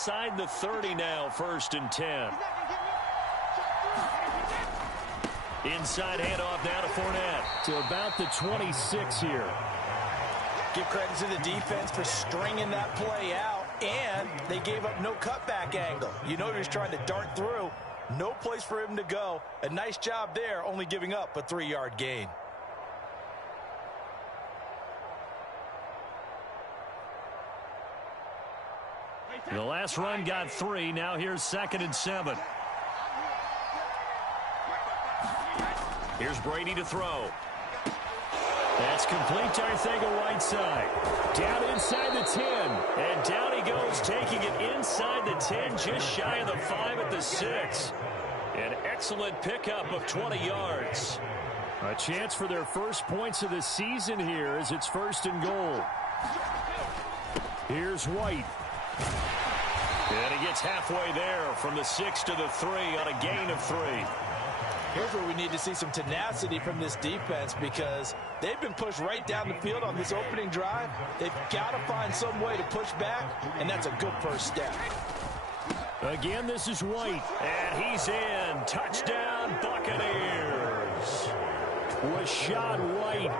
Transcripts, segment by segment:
inside the 30 now, 1st and 10. Inside handoff now to Fournette. To about the 26 here. Give credit to the defense for stringing that play out, and they gave up no cutback angle. You know he was trying to dart through. No place for him to go. A nice job there, only giving up a 3-yard gain. The last run got 3. Now here's 2nd and 7. Here's Brady to throw. That's complete to Arcega-Whiteside. Down inside the 10. And down he goes, taking it inside the 10, just shy of the 5 at the 6. An excellent pickup of 20 yards. A chance for their first points of the season here as it's 1st and goal. Here's White. And he gets halfway there from the 6 to the 3 on a gain of 3. Here's where we need to see some tenacity from this defense because they've been pushed right down the field on this opening drive. They've got to find some way to push back, and that's a good first step. Again, this is White. And he's in. Touchdown, Buccaneers. Rashad White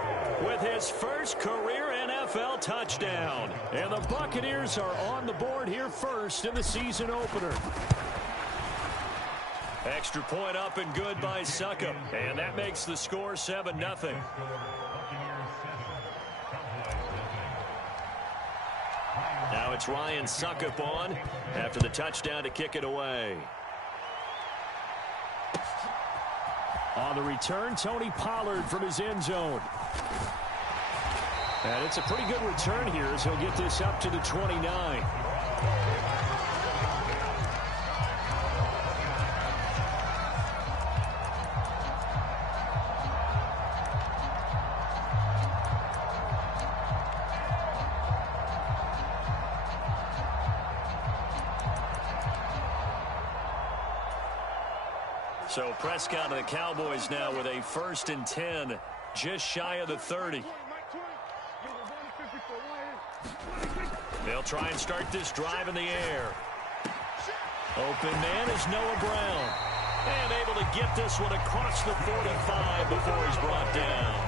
with his first career NFL touchdown. And the Buccaneers are on the board here first in the season opener. Extra point up and good by Succop. And that makes the score 7-0. Now it's Ryan Succop on after the touchdown to kick it away. On the return, Tony Pollard from his end zone. And it's a pretty good return here as he'll get this up to the 29. So Prescott and the Cowboys now with a 1st and 10, just shy of the 30. They'll try and start this drive in the air. Open man is Noah Brown. And able to get this one across the 45 before he's brought down.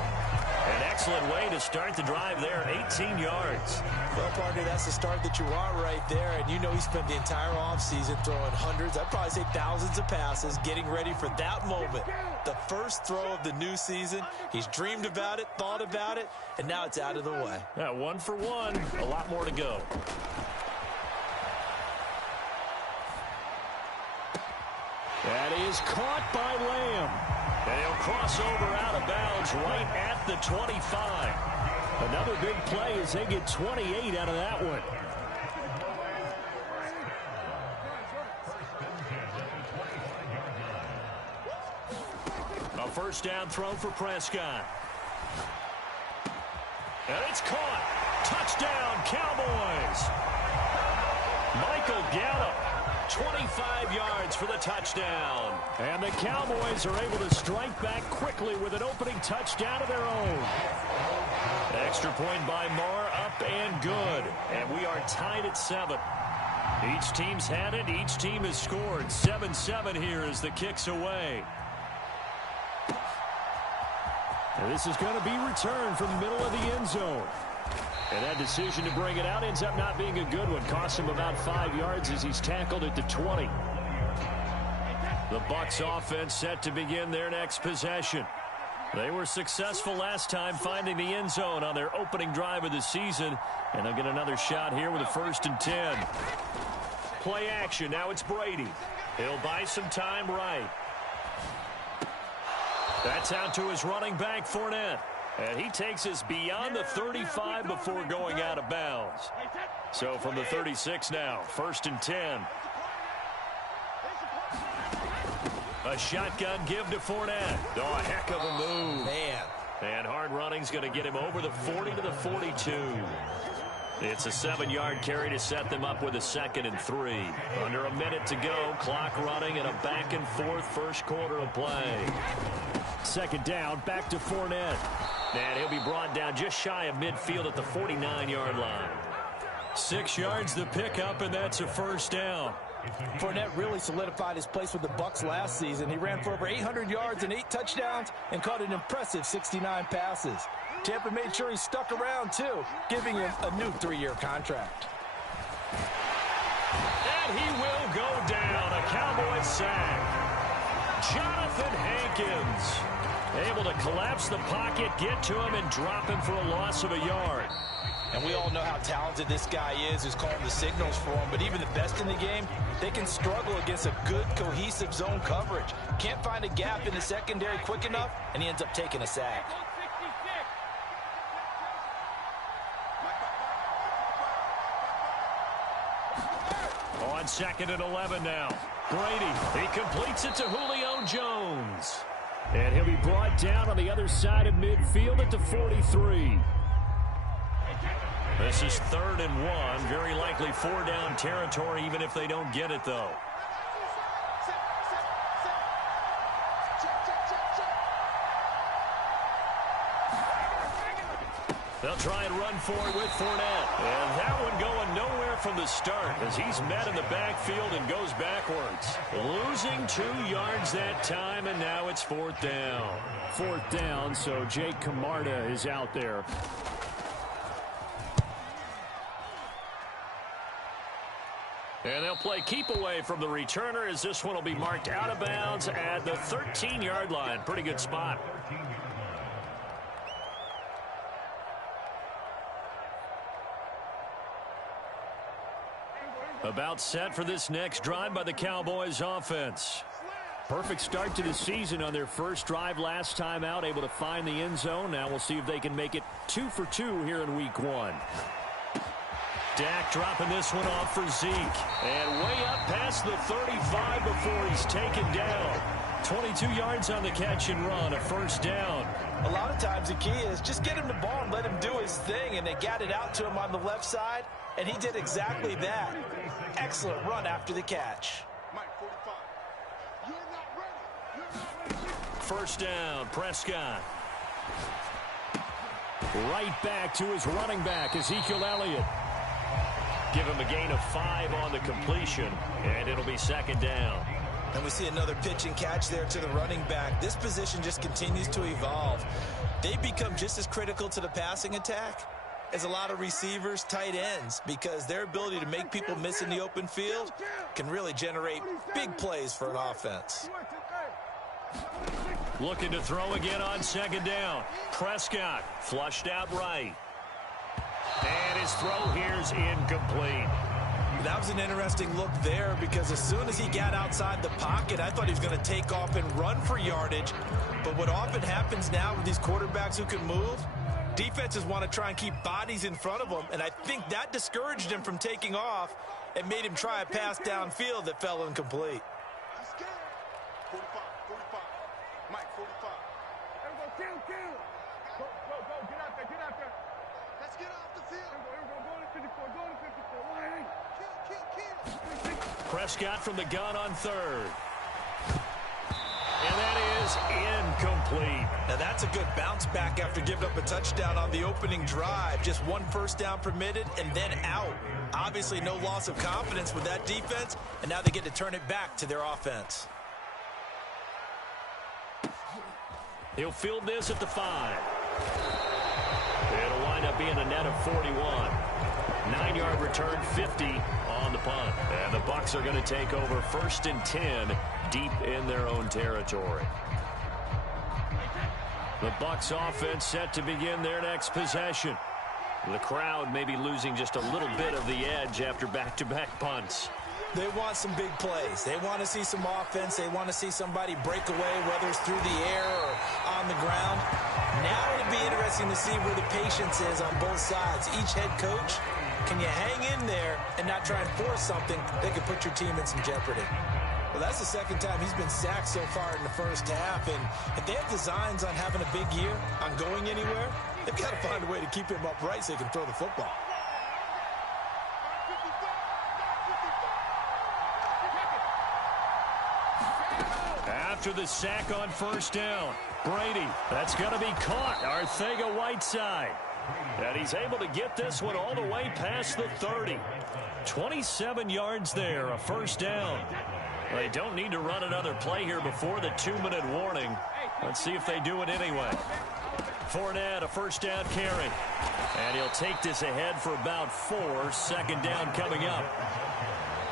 An excellent way to start the drive there, 18 yards. Well, partner, that's the start that you want right there. And you know he spent the entire offseason throwing hundreds, I'd probably say thousands of passes, getting ready for that moment. The first throw of the new season. He's dreamed about it, thought about it, and now it's out of the way. Yeah, 1 for 1. A lot more to go. That is caught by Lamb. And he'll cross over out of bounds right at the 25. Another big play as they get 28 out of that one. A first down throw for Prescott. And it's caught. Touchdown, Cowboys. Michael Gallup. 25 yards for the touchdown. And the Cowboys are able to strike back quickly with an opening touchdown of their own. Extra point by Moore, up and good. And we are tied at 7. Each team's had it. Each team has scored. 7-7 here as the kick's away. And this is going to be returned from the middle of the end zone. And that decision to bring it out ends up not being a good one. Costs him about 5 yards as he's tackled at the 20. The Bucs offense set to begin their next possession. They were successful last time finding the end zone on their opening drive of the season. And they'll get another shot here with a 1st and 10. Play action. Now it's Brady. He'll buy some time right. That's out to his running back, Fournette. And he takes us beyond the 35 before going out of bounds. So from the 36 now, 1st and 10. A shotgun give to Fournette. Oh, a heck of a move. Man. And hard running's going to get him over the 40 to the 42. It's a 7-yard carry to set them up with a 2nd and 3. Under a minute to go, clock running, and a back-and-forth first quarter of play. 2nd down, back to Fournette. And he'll be brought down just shy of midfield at the 49-yard line. 6 yards the pickup, and that's a first down. Fournette really solidified his place with the Bucs last season. He ran for over 800 yards and 8 touchdowns and caught an impressive 69 passes. Tampa made sure he stuck around, too, giving him a new 3-year contract. And he will go down. A Cowboys sack. Jonathan Hankins able to collapse the pocket, get to him, and drop him for a loss of a yard. And we all know how talented this guy is who's calling the signals for him. But even the best in the game, they can struggle against a good, cohesive zone coverage. Can't find a gap in the secondary quick enough, and he ends up taking a sack. On 2nd and 11 now. Brady, he completes it to Julio Jones. And he'll be brought down on the other side of midfield at the 43. This is 3rd and 1. Very likely 4-down territory, even if they don't get it, though. They'll try and run for it with Fournette. And that one going nowhere from the start as he's met in the backfield and goes backwards. Losing 2 yards that time, and now it's 4th down. 4th down, so Jake Camarda is out there. And they'll play keep away from the returner as this one will be marked out of bounds at the 13-yard line. Pretty good spot. About set for this next drive by the Cowboys offense. Perfect start to the season on their first drive last time out, able to find the end zone. Now we'll see if they can make it 2 for 2 here in week 1. Dak dropping this one off for Zeke. And way up past the 35 before he's taken down. 22 yards on the catch and run, a first down. A lot of times the key is just get him the ball and let him do his thing, and they got it out to him on the left side, and he did exactly that. Excellent run after the catch. First down, Prescott. Right back to his running back, Ezekiel Elliott. Give him a gain of 5 on the completion, and it'll be 2nd down. And we see another pitch and catch there to the running back. This position just continues to evolve. They become just as critical to the passing attack as a lot of receivers, tight ends, because their ability to make people miss in the open field can really generate big plays for an offense. Looking to throw again on 2nd down. Prescott flushed out right. And his throw here's incomplete. That was an interesting look there because as soon as he got outside the pocket, I thought he was going to take off and run for yardage. But what often happens now with these quarterbacks who can move, defenses want to try and keep bodies in front of them, and I think that discouraged him from taking off and made him try a pass downfield that fell incomplete. Prescott from the gun on 3rd. And that is incomplete. Now that's a good bounce back after giving up a touchdown on the opening drive. Just 1 first down permitted and then out. Obviously no loss of confidence with that defense, and now they get to turn it back to their offense. He'll field this at the 5. It'll wind up being a net of 41. 9-yard return, 50 on the punt. And the Bucs are going to take over 1st and 10 deep in their own territory. The Bucs offense set to begin their next possession. The crowd may be losing just a little bit of the edge after back-to-back punts. They want some big plays. They want to see some offense. They want to see somebody break away, whether it's through the air or on the ground. Now it'll be interesting to see where the patience is on both sides. Each head coach, can you hang in there and not try and force something that could put your team in some jeopardy? Well, that's the 2nd time he's been sacked so far in the first half. And if they have designs on having a big year, on going anywhere, they've got to find a way to keep him upright so he can throw the football. After the sack on 1st down, Brady, that's going to be caught. Arthega-Whiteside. And he's able to get this one all the way past the 30. 27 yards there, a first down. They don't need to run another play here before the 2-minute warning. Let's see if they do it anyway. Fournette, a first down carry. And he'll take this ahead for about 4. Second down coming up.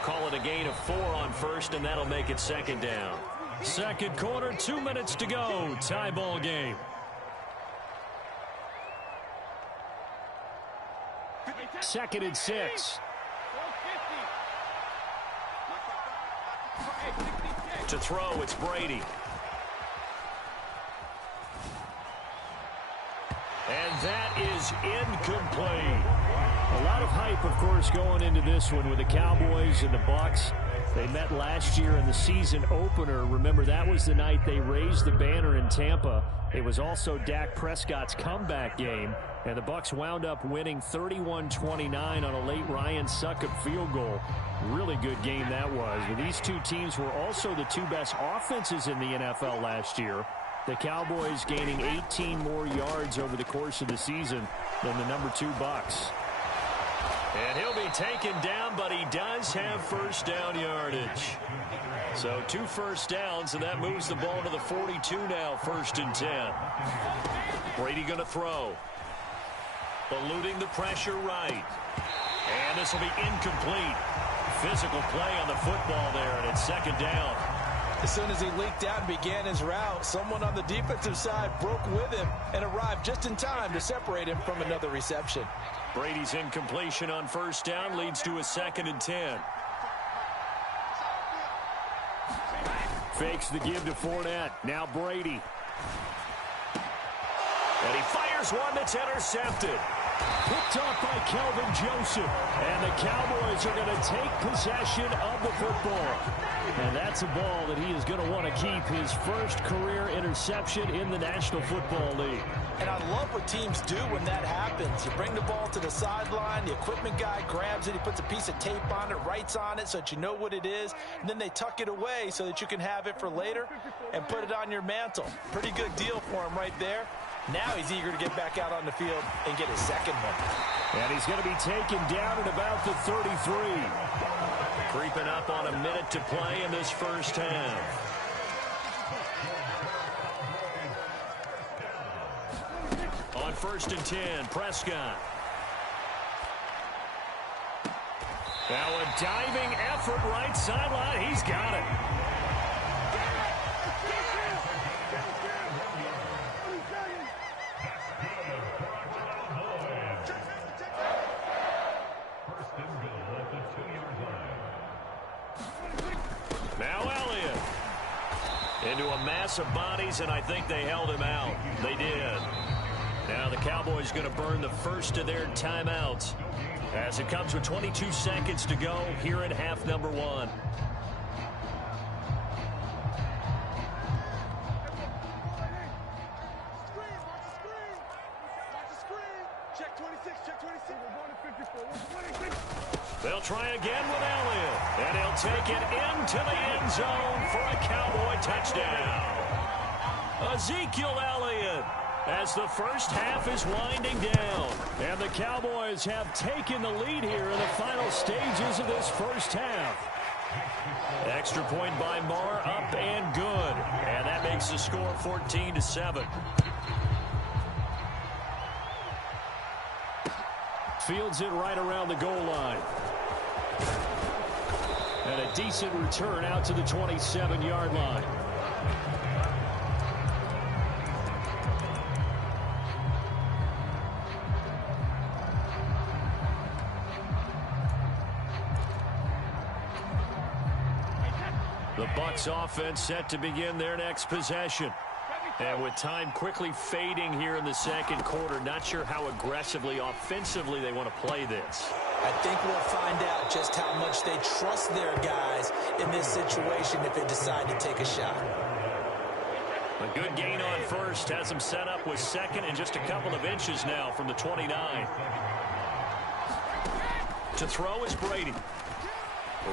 Call it a gain of 4 on first, and that'll make it second down. Second quarter, 2 minutes to go. Tie ball game. Second and 6. To throw, it's Brady. And that is incomplete. A lot of hype, of course, going into this one with the Cowboys and the Bucs. They met last year in the season opener. Remember, that was the night they raised the banner in Tampa. It was also Dak Prescott's comeback game. And the Bucs wound up winning 31-29 on a late Ryan Succop field goal. Really good game that was. But these two teams were also the two best offenses in the NFL last year. The Cowboys gaining 18 more yards over the course of the season than the number 2 Bucs. And he'll be taken down, but he does have first down yardage. So 2 first downs, and that moves the ball to the 42 now, 1st and 10. Brady going to throw. Eluding the pressure right. And this will be incomplete. Physical play on the football there, and it's second down. As soon as he leaked out and began his route, someone on the defensive side broke with him and arrived just in time to separate him from another reception. Brady's incompletion on first down leads to a 2nd and 10. Fakes the give to Fournette. Now Brady. And he fires one that's intercepted. Picked off by Kelvin Joseph. And the Cowboys are going to take possession of the football. And that's a ball that he is going to want to keep, his first career interception in the National Football League. And I love what teams do when that happens. You bring the ball to the sideline, the equipment guy grabs it, he puts a piece of tape on it, writes on it so that you know what it is, and then they tuck it away so that you can have it for later and put it on your mantle. Pretty good deal for him right there. Now he's eager to get back out on the field and get his second one. And he's going to be taken down at about the 33. Creeping up on a minute to play in this first half. On 1st and 10, Prescott. Now a diving effort right sideline. He's got it. Now Elliott. Into a mass of bodies, and I think they held him out. They did. Now the Cowboys going to burn the first of their timeouts as it comes with 22 seconds to go here in half number 1. They'll try again with Elliott, and he'll take it into the end zone for a Cowboy touchdown. Ezekiel Elliott, as the first half is winding down. And the Cowboys have taken the lead here in the final stages of this first half. Extra point by Marr, up and good. And that makes the score 14-7. Fields it right around the goal line. And a decent return out to the 27-yard line. The Bucs offense set to begin their next possession. And with time quickly fading here in the second quarter, not sure how aggressively, offensively they want to play this. I think we'll find out just how much they trust their guys in this situation if they decide to take a shot. A good gain on first has them set up with second and just a couple of inches now from the 29. To throw is Brady.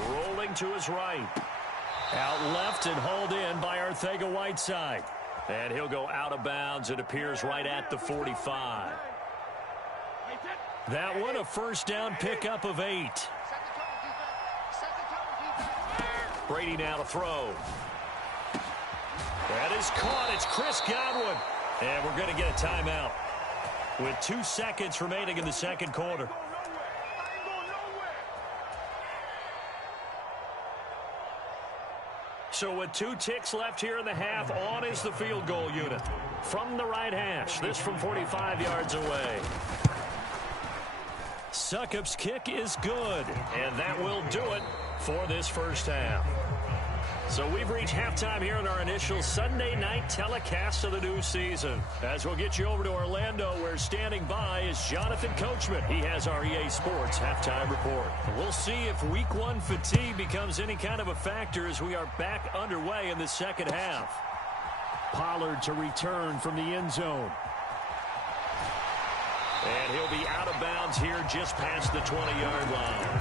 Rolling to his right. Out left and hauled in by Arcega-Whiteside. And he'll go out of bounds, it appears, right at the 45. That one a first down pickup of 8. Brady now to throw. That is caught. It's Chris Godwin. And we're going to get a timeout with 2 seconds remaining in the second quarter. So with 2 ticks left here in the half, on is the field goal unit. From the right hash, this from 45 yards away. Succop's kick is good, and that will do it for this first half. So we've reached halftime here in our initial Sunday night telecast of the new season. As we'll get you over to Orlando, where standing by is Jonathan Coachman. He has our EA Sports halftime report. We'll see if week 1 fatigue becomes any kind of a factor as we are back underway in the second half. Pollard to return from the end zone. And he'll be out of bounds here just past the 20-yard line.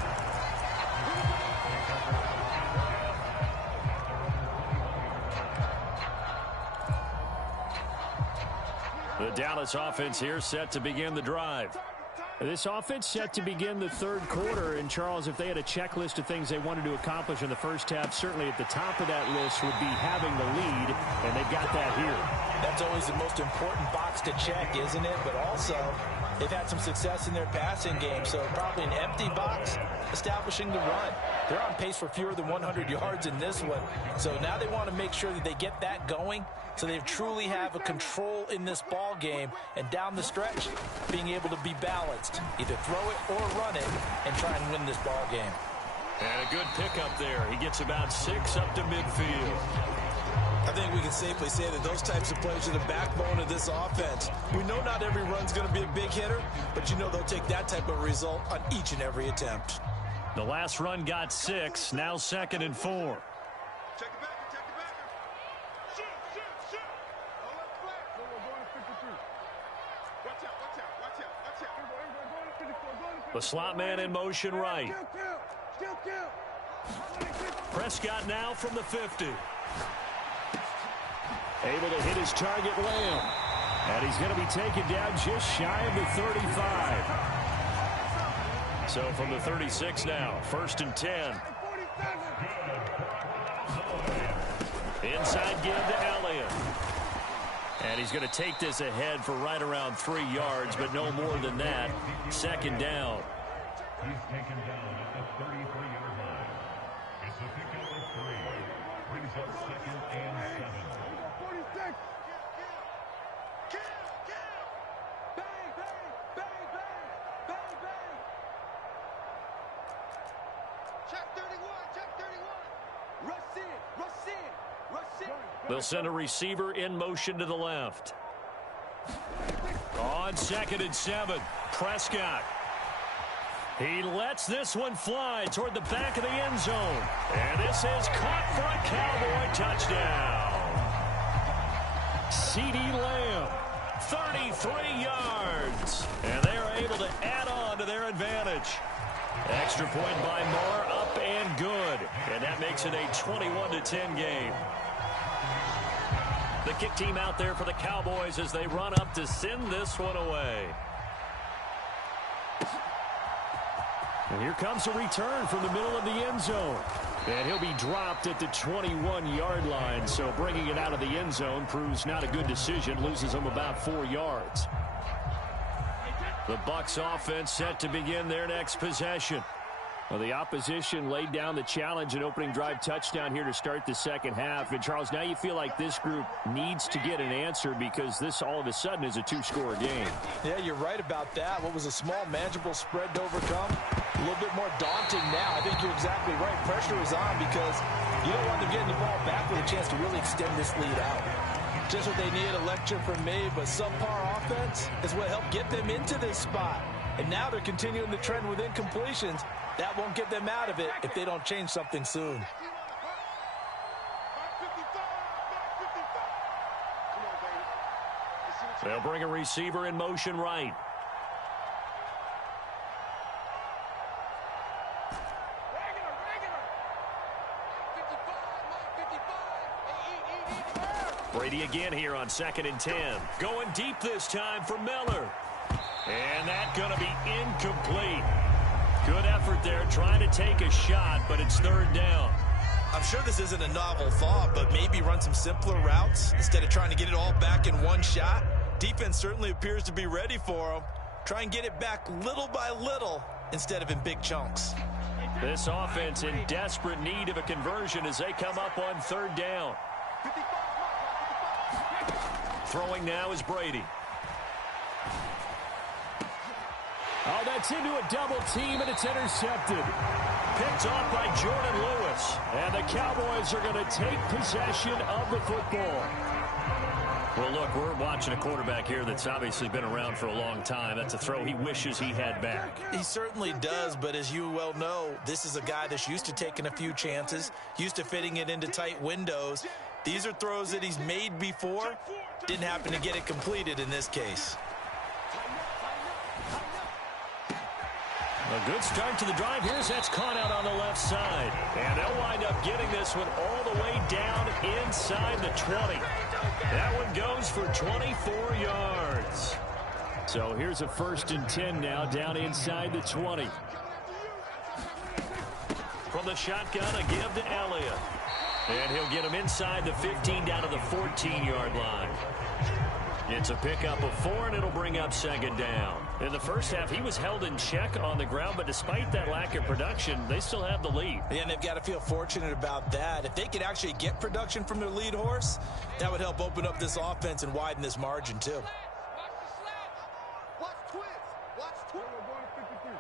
The Dallas offense here set to begin the drive. This offense set to begin the third quarter. And, Charles, if they had a checklist of things they wanted to accomplish in the first half, certainly at the top of that list would be having the lead, and they got that here. That's always the most important box to check, isn't it? But also, they've had some success in their passing game, so probably an empty box establishing the run. They're on pace for fewer than 100 yards in this one. So now they want to make sure that they get that going so they truly have a control in this ball game, and down the stretch, being able to be balanced. Either throw it or run it and try and win this ball game. And a good pickup there. He gets about 6 up to midfield. I think we can safely say that those types of plays are the backbone of this offense. We know not every run's going to be a big hitter, but you know they'll take that type of result on each and every attempt. The last run got 6, now 2nd and 4. Check it back, check it back. Shoot, shoot, shoot. Oh, left flat. No, we're going to 52. Watch out, watch out, watch out, watch out. Go to 54, go to 54. The slot man in motion right. Kill. Prescott now from the 50. Able to hit his target, Lamb. And he's going to be taken down just shy of the 35. So from the 36 now, 1st and 10. Inside give to Elliott. And he's going to take this ahead for right around 3 yards, but no more than that. 2nd down. He's taken down at the 33-yard line. It's a pickup of 3. Brings up 2nd and 7. 46. Kill. Bang, bang, bang, bang, bang, bang. Check 31, check 31. Rush in. They'll send a receiver in motion to the left. On 2nd and 7, Prescott. He lets this one fly toward the back of the end zone. And this is caught for a Cowboy touchdown. C.D. Lamb, 33 yards. And they are able to add on to their advantage. Extra point by Moore, up and good. And that makes it a 21-10 game. The kick team out there for the Cowboys as they run up to send this one away. And here comes a return from the middle of the end zone. And he'll be dropped at the 21-yard line. So bringing it out of the end zone proves not a good decision. Loses him about 4 yards. The Bucs offense set to begin their next possession. Well, the opposition laid down the challenge and opening drive touchdown here to start the second half. And, Charles, now you feel like this group needs to get an answer because this all of a sudden is a 2-score game. Yeah, you're right about that. What was a small, manageable spread to overcome, a little bit more daunting now. I think you're exactly right. Pressure is on because you don't want them getting the ball back with a chance to really extend this lead out. Just what they need, a lecture from me, but subpar offense is what helped get them into this spot. And now they're continuing the trend with incompletions. That won't get them out of it if they don't change something soon. They'll bring a receiver in motion right. Brady again here on 2nd and 10. Going deep this time for Miller. And that's going to be incomplete. Good effort there trying to take a shot, but it's third down. I'm sure this isn't a novel thought, but maybe run some simpler routes instead of trying to get it all back in one shot. Defense certainly appears to be ready for him. Try and get it back little by little instead of in big chunks. This offense in desperate need of a conversion as they come up on third down. Throwing now is Brady. Oh, that's into a double team, and it's intercepted. Picked off by Jordan Lewis. And the Cowboys are going to take possession of the football. Well, look, we're watching a quarterback here that's obviously been around for a long time. That's a throw he wishes he had back. He certainly does, but as you well know, this is a guy that's used to taking a few chances, used to fitting it into tight windows. These are throws that he's made before. Didn't happen to get it completed in this case. A good start to the drive. Here's that's caught out on the left side. And they'll wind up getting this one all the way down inside the 20. That one goes for 24 yards. So here's a 1st and 10 now down inside the 20. From the shotgun, a give to Elliott. And he'll get him inside the 15 down to the 14-yard line. It's a pickup of 4, and it'll bring up second down. In the first half, he was held in check on the ground, but despite that lack of production, they still have the lead. Yeah, and they've got to feel fortunate about that. If they could actually get production from their lead horse, that would help open up this offense and widen this margin, too. Watch twins. Watch twins. We're going to 53.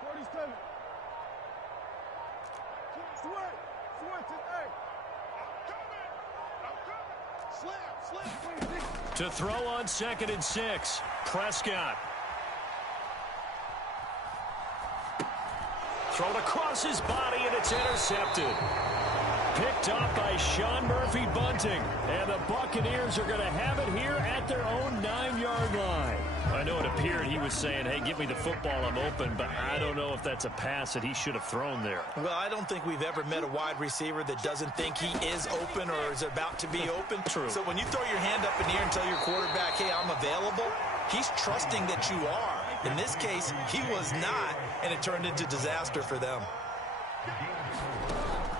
47. Switch it, hey. To throw on 2nd and 6, Prescott. Thrown across his body, and it's intercepted. Picked up by Sean Murphy-Bunting. And the Buccaneers are going to have it here at their own 9-yard line. I know it appeared he was saying, hey, give me the football, I'm open, but I don't know if that's a pass that he should have thrown there. Well, I don't think we've ever met a wide receiver that doesn't think he is open or is about to be open. True. So when you throw your hand up in the air and tell your quarterback, hey, I'm available, he's trusting that you are. In this case, he was not, and it turned into disaster for them.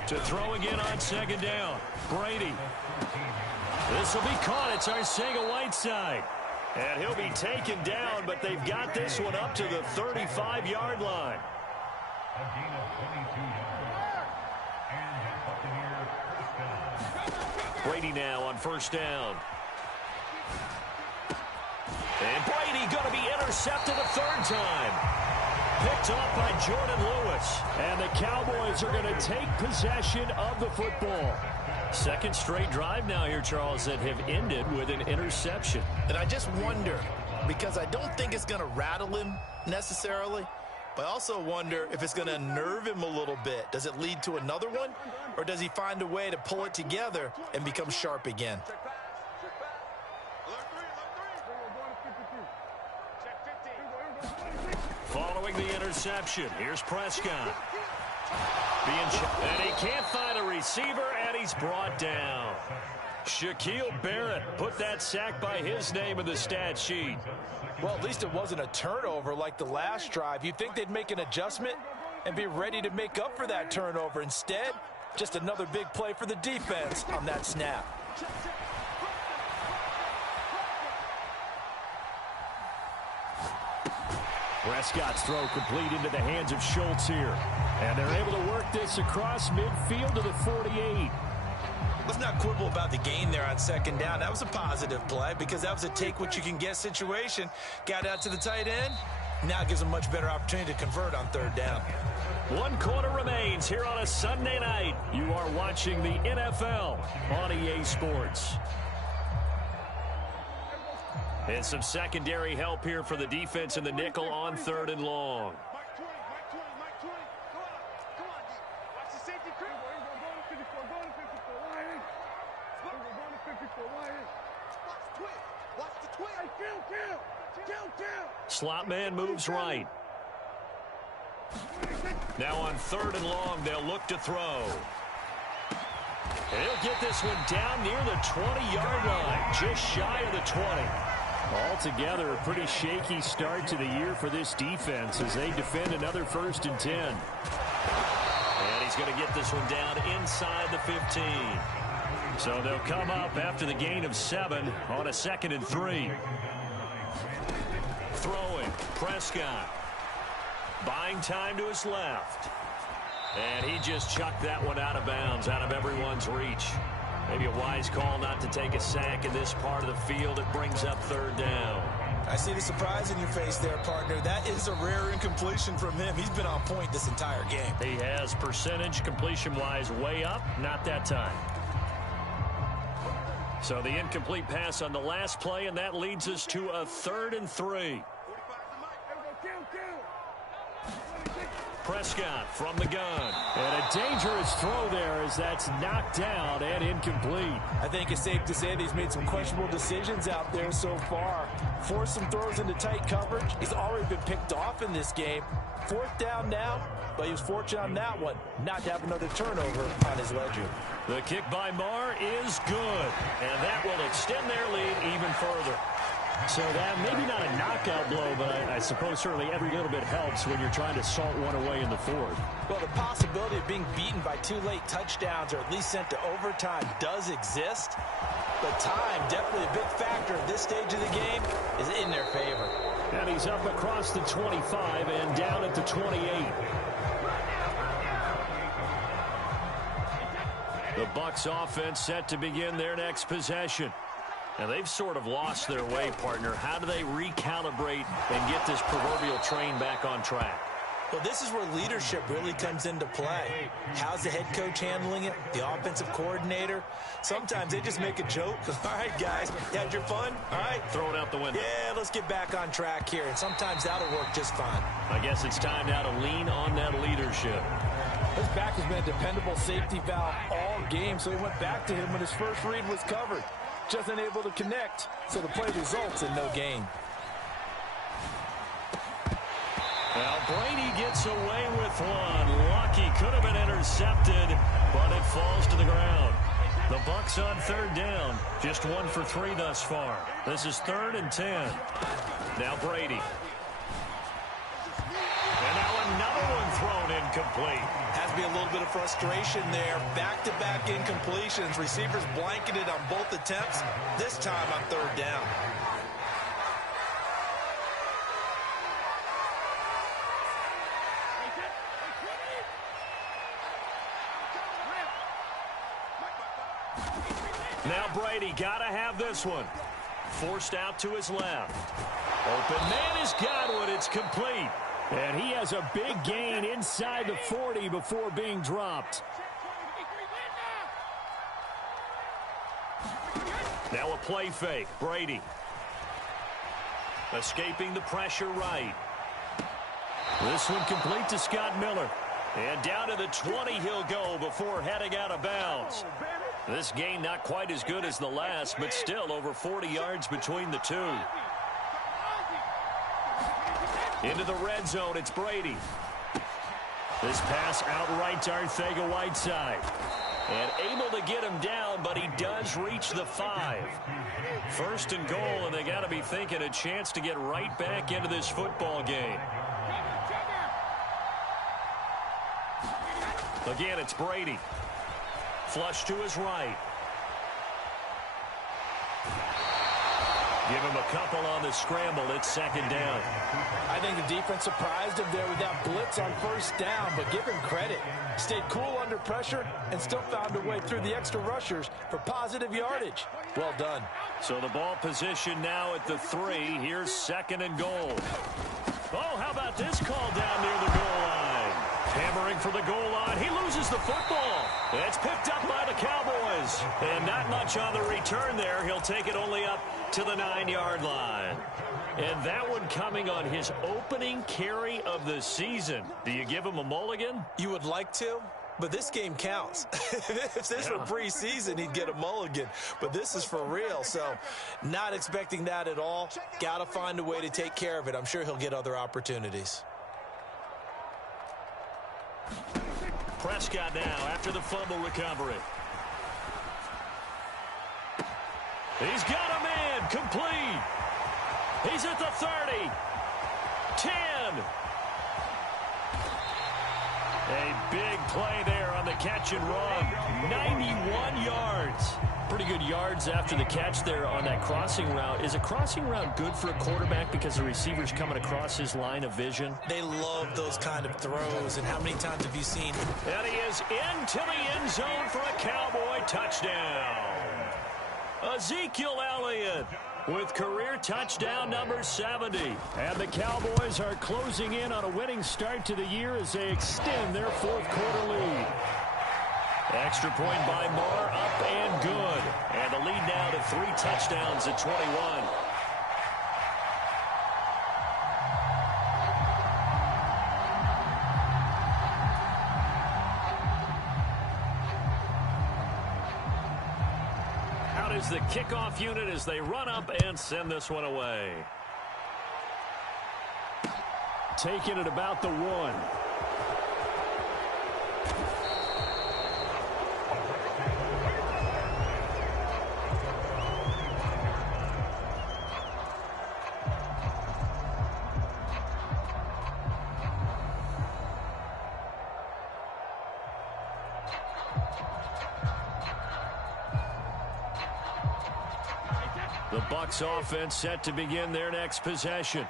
To throw again on 2nd down, Brady. This will be caught. It's Arcega-Whiteside. And he'll be taken down, but they've got this one up to the 35-yard line. A gain of 22 yards. And the Buccaneers first down. Brady now on 1st down. And Brady going to be intercepted a 3rd time. Picked off by Jordan Lewis. And the Cowboys are going to take possession of the football. Second straight drive now here, Charles, that have ended with an interception. And I just wonder, because I don't think it's going to rattle him necessarily, but I also wonder if it's going to unnerve him a little bit. Does it lead to another one, or does he find a way to pull it together and become sharp again? Following the interception, here's Prescott. And he can't find a receiver, and he's brought down. Shaquille Barrett put that sack by his name in the stat sheet. Well, at least it wasn't a turnover like the last drive. You'd think they'd make an adjustment and be ready to make up for that turnover. Instead, just another big play for the defense on that snap. Prescott's throw complete into the hands of Schultz here. And they're able to work this across midfield to the 48. Let's not quibble about the gain there on 2nd down. That was a positive play because that was a take-what-you-can-get situation. Got out to the tight end. Now it gives them a much better opportunity to convert on 3rd down. 1 quarter remains here on a Sunday night. You are watching the NFL on EA Sports. And some secondary help here for the defense in the nickel on 3rd and long. Slot man moves right. Now on 3rd and long, they'll look to throw. He'll get this one down near the 20-yard line, just shy of the 20. Altogether, a pretty shaky start to the year for this defense as they defend another 1st and 10. And he's going to get this one down inside the 15. So they'll come up after the gain of 7 on a 2nd and 3. Throwing, Prescott. Buying time to his left. And he just chucked that one out of bounds, out of everyone's reach. Maybe a wise call not to take a sack in this part of the field. It brings up 3rd down. I see the surprise in your face there, partner. That is a rare incompletion from him. He's been on point this entire game. He has percentage completion-wise way up, not that time. So the incomplete pass on the last play, and that leads us to a 3rd and 3. Prescott from the gun. And a dangerous throw there as that's knocked down and incomplete. I think it's safe to say that he's made some questionable decisions out there so far. Forced some throws into tight coverage. He's already been picked off in this game. 4th down now, but he was fortunate on that one not to have another turnover on his ledger. The kick by Marr is good, and that will extend their lead even further. So that maybe not a knockout blow, but I suppose certainly every little bit helps when you're trying to salt one away in the 4th. Well, the possibility of being beaten by 2 late touchdowns or at least sent to overtime does exist. But time, definitely a big factor at this stage of the game, is in their favor. And he's up across the 25 and down at the 28. The Bucs offense set to begin their next possession. And they've sort of lost their way, partner. How do they recalibrate and get this proverbial train back on track? Well, this is where leadership really comes into play. How's the head coach handling it? The offensive coordinator? Sometimes they just make a joke. All right, guys, you had your fun? All right. Throw it out the window. Yeah, let's get back on track here. And sometimes that'll work just fine. I guess it's time now to lean on that leadership. His back has been a dependable safety valve all game, so he went back to him when his first read was covered. Just unable to connect, so the play results in no gain. Well, Brady gets away with one. Lucky, could have been intercepted, but it falls to the ground. The Bucs on 3rd down. Just 1 for 3 thus far. This is 3rd and 10. Now Brady. And now another one thrown incomplete. Has to be a little bit of frustration there. Back-to-back incompletions. Receivers blanketed on both attempts. This time on 3rd down. Now Brady got to have this one. Forced out to his left. Open man has got one. It's complete. And he has a big gain inside the 40 before being dropped. Now a play fake. Brady. Escaping the pressure right. This one complete to Scott Miller. And down to the 20 he'll go before heading out of bounds. This gain not quite as good as the last, but still over 40 yards between the two. Into the red zone, it's Brady. This pass outright to Arcega-Whiteside. And able to get him down, but he does reach the 5. 1st and goal, and they got to be thinking a chance to get right back into this football game. Again, it's Brady. Flush to his right. Give him a couple on the scramble. It's 2nd down. I think the defense surprised him there with that blitz on 1st down, but give him credit. Stayed cool under pressure and still found a way through the extra rushers for positive yardage. Well done. So the ball position now at the 3. Here's 2nd and goal. Oh, how about this call down near the goal line? Hammering for the goal line. He loses the football. It's picked up by the Cowboys. And not much on the return there. He'll take it only up to the 9-yard line. And that one coming on his opening carry of the season. Do you give him a mulligan? You would like to, but this game counts. If this were preseason, he'd get a mulligan. But this is for real, so not expecting that at all. Got to find a way to take care of it. I'm sure he'll get other opportunities. Prescott now after the fumble recovery. He's got a man, complete. He's at the 30. 10. A big play there on the catch and run. 91 yards. Pretty good yards after the catch there on that crossing route. Is a crossing route good for a quarterback because the receiver's coming across his line of vision? They love those kind of throws, and how many times have you seen? And he is into the end zone for a Cowboy touchdown. Ezekiel Elliott with career touchdown number 70. And the Cowboys are closing in on a winning start to the year as they extend their fourth quarter lead. Extra point by Moore, up and good. And the lead now to 3 touchdowns at 21. Out is the kickoff unit as they run up and send this one away. Taking it about the 1. The Bucs offense set to begin their next possession.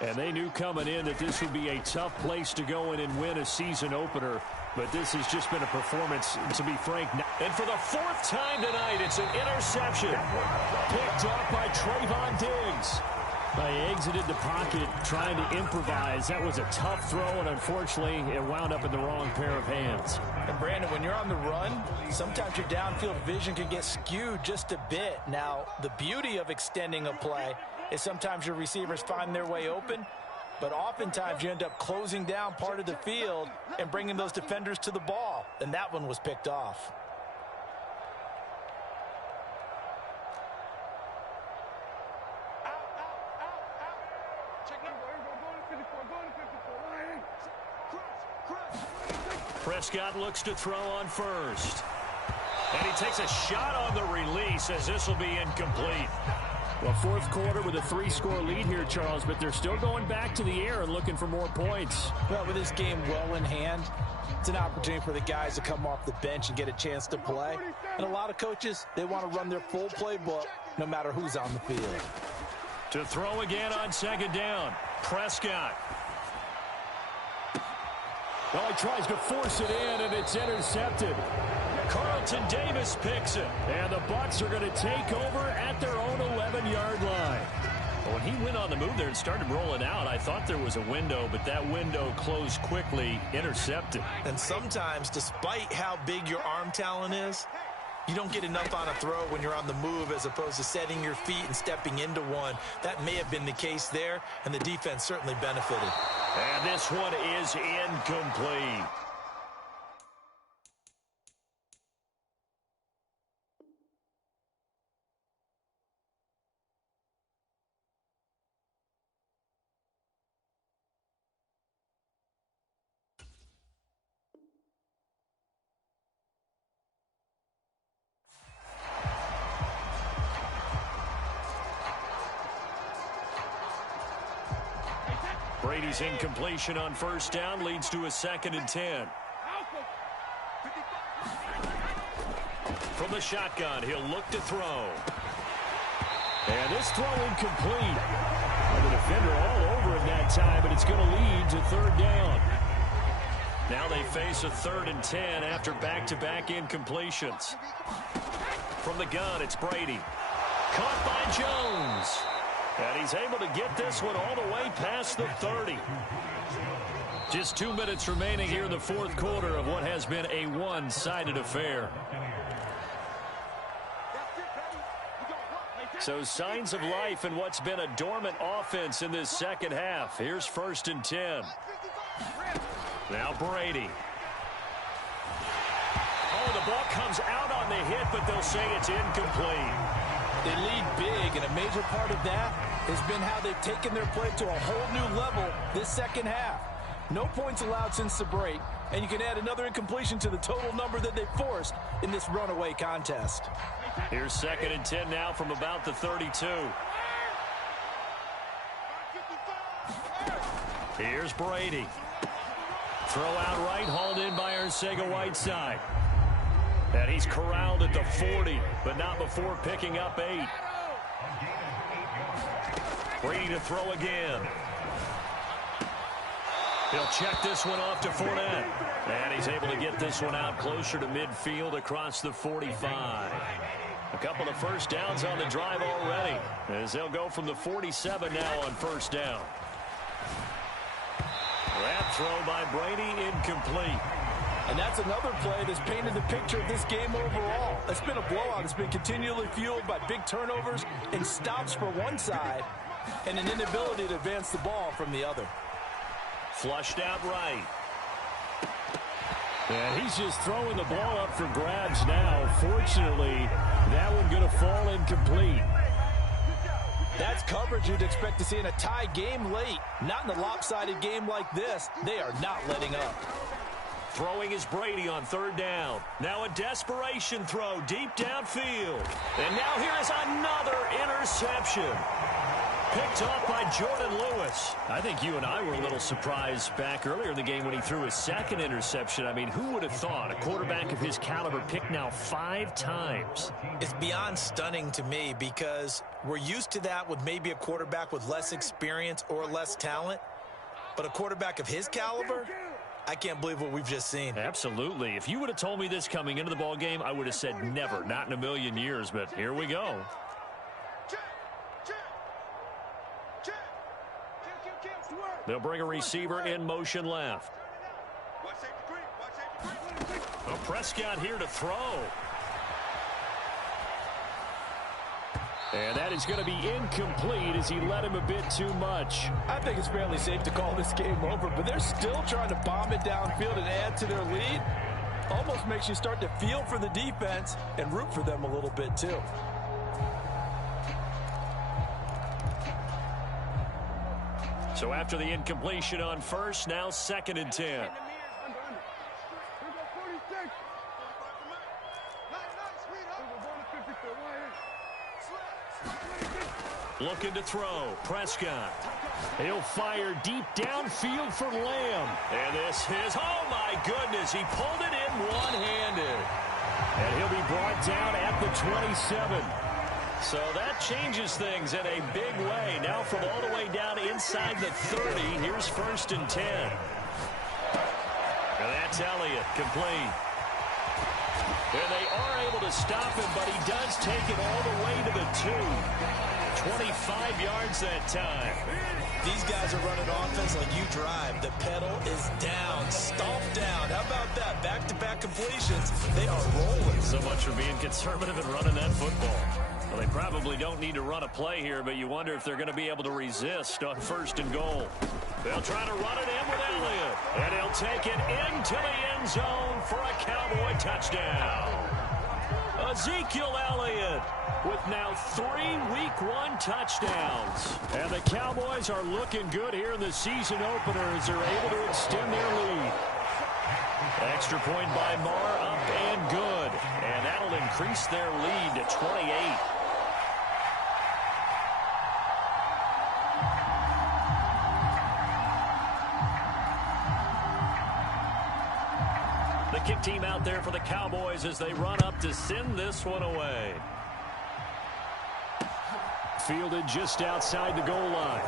And they knew coming in that this would be a tough place to go in and win a season opener. But this has just been a performance, to be frank. And for the 4th time tonight, it's an interception. Picked off by Trayvon Diggs. He exited the pocket trying to improvise. That was a tough throw, and unfortunately, it wound up in the wrong pair of hands. And Brandon, when you're on the run, sometimes your downfield vision can get skewed just a bit. Now, the beauty of extending a play is sometimes your receivers find their way open, but oftentimes you end up closing down part of the field and bringing those defenders to the ball. And that one was picked off. Prescott looks to throw on first. And he takes a shot on the release as this will be incomplete. Well, fourth quarter with a 3-score lead here, Charles, but they're still going back to the air and looking for more points. Well, with this game well in hand, it's an opportunity for the guys to come off the bench and get a chance to play. And a lot of coaches, they want to run their full playbook no matter who's on the field. To throw again on second down, Prescott. Well, he tries to force it in, and it's intercepted. Carlton Davis picks it. And the Bucs are going to take over at their own 11-yard line. When he went on the move there and started rolling out, I thought there was a window, but that window closed quickly, intercepted. And sometimes, despite how big your arm talent is, you don't get enough on a throw when you're on the move as opposed to setting your feet and stepping into one. That may have been the case there, and the defense certainly benefited. And this one is incomplete. Brady's incompletion on first down leads to a 2nd and 10. From the shotgun, he'll look to throw. And this throw incomplete. The defender all over him that time, but it's going to lead to 3rd down. Now they face a 3rd and 10 after back-to-back incompletions. From the gun, it's Brady. Caught by Jones. And he's able to get this one all the way past the 30. Just 2 minutes remaining here in the fourth quarter of what has been a one-sided affair. So signs of life in what's been a dormant offense in this second half. Here's 1st and 10. Now Brady. Oh, the ball comes out on the hit, but they'll say it's incomplete. They lead big, and a major part of that has been how they've taken their play to a whole new level this second half. No points allowed since the break, And you can add another incompletion to the total number that they forced in this runaway contest. Here's 2nd and 10 now from about the 32. Here's Brady. Throw out right, hauled in by Arcega-Whiteside. And he's corralled at the 40, but not before picking up 8. Brady to throw again. He'll check this one off to Fournette. And he's able to get this one out closer to midfield across the 45. A couple of first downs on the drive already, as they'll go from the 47 now on first down. That throw by Brady incomplete. And that's another play that's painted the picture of this game overall. It's been a blowout. It's been continually fueled by big turnovers and stops for one side and an inability to advance the ball from the other. Flushed out right. And he's just throwing the ball up for grabs now. Fortunately, that one going to fall incomplete. That's coverage you'd expect to see in a tie game late. Not in a lopsided game like this. They are not letting up. Throwing is Brady on 3rd down. Now a desperation throw deep downfield. And now here is another interception. Picked off by Jordan Lewis. I think you and I were a little surprised back earlier in the game when he threw his 2nd interception. I mean, who would have thought a quarterback of his caliber picked now 5 times? It's beyond stunning to me because we're used to that with maybe a quarterback with less experience or less talent. But a quarterback of his caliber, I can't believe what we've just seen. Absolutely. If you would have told me this coming into the ball game, I would have said never, not in a million years. But here we go. They'll bring a receiver in motion left. Well, Prescott here to throw. And that is going to be incomplete as he led him a bit too much. I think it's fairly safe to call this game over, but they're still trying to bomb it downfield and add to their lead. Almost makes you start to feel for the defense and root for them a little bit too. So after the incompletion on first, now 2nd and 10. Looking to throw. Prescott. He'll fire deep downfield for Lamb. And this is, oh my goodness, he pulled it in one-handed. And he'll be brought down at the 27. So that changes things in a big way. Now from all the way down inside the 30, here's 1st and 10. And that's Elliott, complete. And they are able to stop him, but he does take it all the way to the 2. 25 yards that time. These guys are running offense like you drive. The pedal is down, stomp down. How about that? Back-to-back completions. They are rolling. So much for being conservative and running that football. Well, they probably don't need to run a play here, but you wonder if they're going to be able to resist on 1st and goal. They'll try to run it in with Elliott. And he'll take it into the end zone for a Cowboy touchdown. Ezekiel Elliott with now 3 Week 1 touchdowns. And the Cowboys are looking good here in the season opener as they're able to extend their lead. Extra point by Marr, up and good. And that'll increase their lead to 28. The kick team out there for the Cowboys as they run up to send this one away. Fielded just outside the goal line.